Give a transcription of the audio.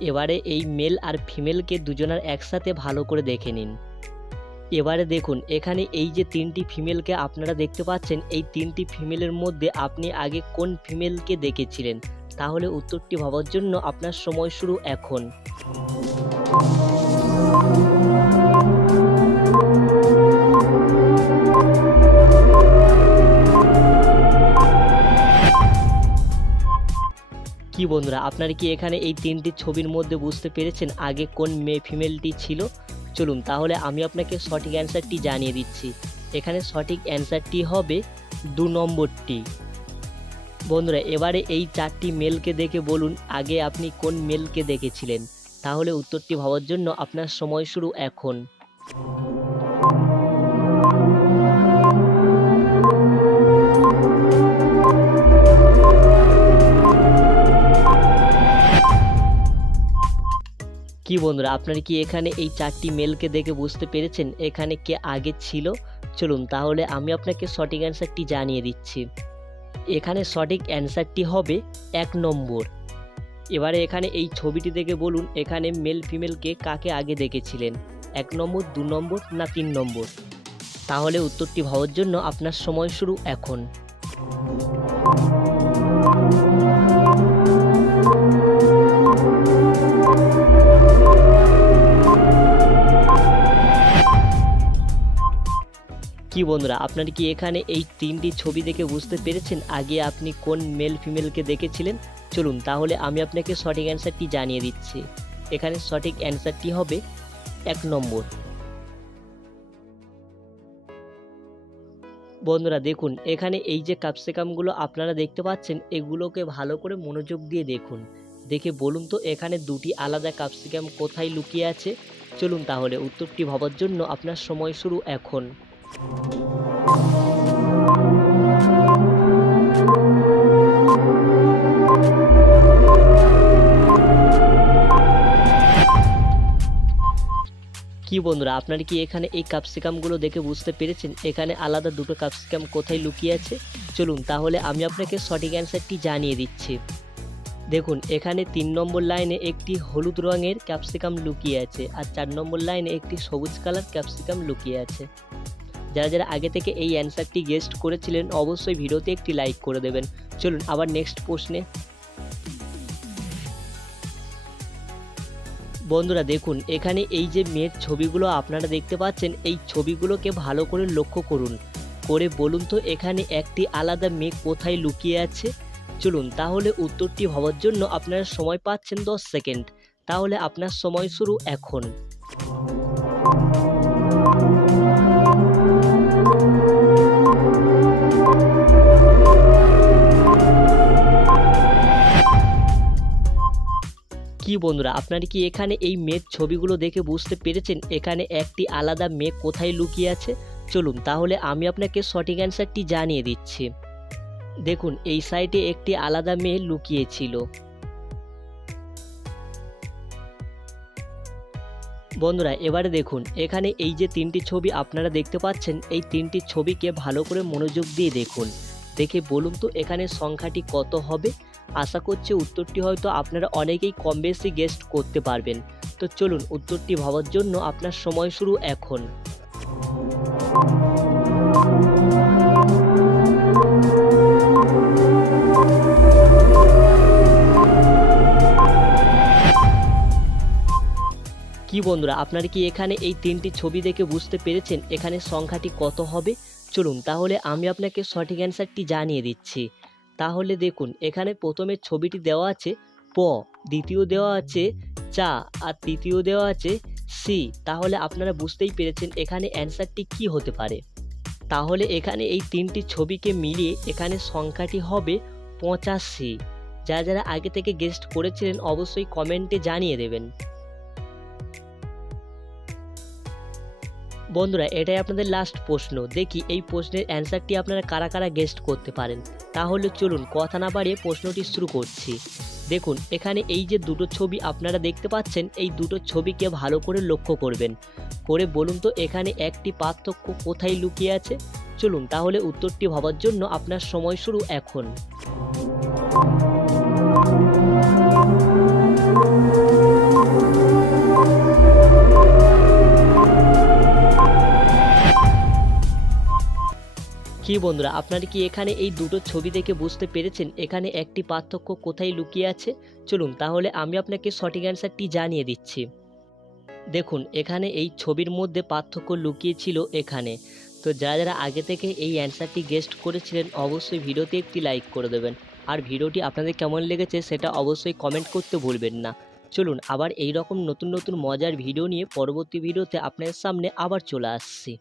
এবারে এই মেল আর ফিমেলকে দুজনার একসাথে ভালো করে দেখে নিন। এবারে দেখুন, এখানে এই যে তিনটি ফিমেলকে আপনারা দেখতে পাচ্ছেন, এই তিনটি ফিমেলের মধ্যে আপনি আগে কোন ফিমেলকে দেখেছিলেন? তাহলে উত্তরটি ভাবার জন্য আপনার সময় শুরু এখন। কি বন্ধুরা, আপনারা কি এখানে এই তিনটি ছবির মধ্যে বুঝতে পেরেছেন আগে কোন মেয়ে ফিমেলটি ছিল? চলুন, তাহলে আমি আপনাকে সঠিক অ্যান্সারটি জানিয়ে দিচ্ছি। এখানে সঠিক অ্যান্সারটি হবে দু নম্বরটি। বন্ধুরা, এবারে এই চারটি মেলকে দেখে বলুন, আগে আপনি কোন মেলকে দেখেছিলেন? তাহলে উত্তরটি ভাবার জন্য আপনার সময় শুরু এখন। কি বন্ধুরা, আপনারা কি এখানে এই চারটি মেলকে দেখে বুঝতে পেরেছেন এখানে কে আগে ছিল? চলুন তাহলে আমি আপনাকে সঠিক অ্যান্সারটি জানিয়ে দিচ্ছি। এখানে সঠিক অ্যান্সারটি হবে এক নম্বর। এবারে এখানে এই ছবিটি দেখে বলুন, এখানে মেল ফিমেলকে কাকে আগে দেখেছিলেন? এক নম্বর, দু নম্বর না তিন নম্বর? তাহলে উত্তরটি ভাবার জন্য আপনার সময় শুরু এখন। কি বন্ধুরা, আপনারা কি এখানে এই তিনটি ছবি দেখে বুঝতে পেরেছেন? আগে আপনি কোন মেল ফিমেলকে দেখেছিলেন? চলুন, তাহলে আমি আপনাকে সঠিক অ্যান্সারটি জানিয়ে দিচ্ছি। এখানে সঠিক অ্যান্সারটি হবে এক নম্বর। বন্ধুরা, দেখুন, এখানে এই যে ক্যাপসিকামগুলো আপনারা দেখতে পাচ্ছেন, এগুলোকে ভালো করে মনোযোগ দিয়ে দেখুন। দেখে বলুন তো, এখানে দুটি আলাদা ক্যাপসিকাম কোথায় লুকিয়ে আছে? চলুন তাহলে উত্তরটি ভাবার জন্য আপনার সময় শুরু এখন। কি বন্ধুরা, আপনারা কি এখানে এই ক্যাপসিকামগুলো দেখে বুঝতে পেরেছেন? এখানে আলাদা দুটো ক্যাপসিকাম কোথায় লুকিয়ে আছে? চলুন তাহলে আমি আপনাকে সঠিক অ্যান্সারটি জানিয়ে দিচ্ছি। দেখুন, এখানে তিন নম্বর লাইনে একটি হলুদ রঙের ক্যাপসিকাম লুকিয়ে আছে আর চার নম্বর লাইনে একটি সবুজ কালার ক্যাপসিকাম লুকিয়ে আছে। যারা যারা আগে থেকে এই অ্যান্সারটি গেস্ট করেছিলেন, অবশ্যই ভিডিওতে একটি লাইক করে দেবেন। চলুন, আবার নেক্সট প্রশ্নে। বন্ধুরা, দেখুন, এখানে এই যে মেয়ের ছবিগুলো আপনারা দেখতে পাচ্ছেন, এই ছবিগুলোকে ভালো করে লক্ষ্য করুন। করে বলুন তো, এখানে একটি আলাদা মেঘ কোথায় লুকিয়ে আছে? চলুন, তাহলে উত্তরটি ভাবার জন্য আপনারা সময় পাচ্ছেন দশ সেকেন্ড। তাহলে আপনার সময় শুরু এখন। কি বন্ধুরা, আপনারা কি এখানে এই মেঘ ছবিগুলো দেখে বুঝতে পেরেছেন? এখানে একটি আলাদা মেঘ কোথায় লুকিয়ে আছে? চলুন, তাহলে আমি আপনাকে সঠিক অ্যান্সারটি জানিয়ে দিচ্ছি। দেখুন, এই সাইটে একটি আলাদা মেয়ে লুকিয়েছিল। বন্ধুরা, এবারে দেখুন, এখানে এই যে তিনটি ছবি আপনারা দেখতে পাচ্ছেন, এই তিনটি ছবিকে ভালো করে মনোযোগ দিয়ে দেখুন। দেখে বলুন তো, এখানে সংখ্যাটি কত হবে? আশা করছি উত্তরটি হয়তো আপনারা অনেকেই কম বেশি গেস্ট করতে পারবেন। তো চলুন উত্তরটি ভাবার জন্য আপনার সময় শুরু এখন। কি বন্ধুরা, আপনারা কি এখানে এই তিনটি ছবি দেখে বুঝতে পেরেছেন এখানে সংখ্যাটি কত হবে? চলুন তাহলে আমি আপনাকে সঠিক অ্যান্সারটি জানিয়ে দিচ্ছি। তাহলে দেখুন, এখানে প্রথমে ছবিটি দেওয়া আছে প, দ্বিতীয় দেওয়া আছে চা, আর তৃতীয় দেওয়া আছে সি। তাহলে আপনারা বুঝতেই পেরেছেন এখানে অ্যান্সারটি কি হতে পারে। তাহলে এখানে এই তিনটি ছবিকে মিলিয়ে এখানে সংখ্যাটি হবে পঁচাশি। যারা যারা আগে থেকে গেস্ট করেছিলেন, অবশ্যই কমেন্টে জানিয়ে দেবেন। বন্ধুরা, এটাই আপনাদের লাস্ট প্রশ্ন। দেখি এই প্রশ্নের অ্যান্সারটি আপনারা কারা কারা গেস্ট করতে পারেন? তাহলে চলুন, কথা না বাড়িয়ে প্রশ্নটি শুরু করছি। দেখুন, এখানে এই যে দুটো ছবি আপনারা দেখতে পাচ্ছেন, এই দুটো ছবিকে ভালো করে লক্ষ্য করবেন। করে বলুন তো, এখানে একটি পার্থক্য কোথায় লুকিয়ে আছে? চলুন, তাহলে উত্তরটি ভাবার জন্য আপনার সময় শুরু এখন। কি বন্ধুরা, আপনারা কি এখানে এই দুটো ছবি দেখে বুঝতে পেরেছেন এখানে একটি পার্থক্য কোথায় লুকিয়ে আছে? চলুন তাহলে আমি আপনাকে সঠিক অ্যান্সারটি জানিয়ে দিচ্ছি। দেখুন, এখানে এই ছবির মধ্যে পার্থক্য লুকিয়ে ছিল এখানে। তো যারা যারা আগে থেকে এই অ্যান্সারটি গেস্ট করেছিলেন, অবশ্যই ভিডিওতে একটি লাইক করে দেবেন। আর ভিডিওটি আপনাদের কেমন লেগেছে সেটা অবশ্যই কমেন্ট করতে ভুলবেন না। চলুন, আবার এই রকম নতুন নতুন মজার ভিডিও নিয়ে পরবর্তী ভিডিওতে আপনাদের সামনে আবার চলে আসছি।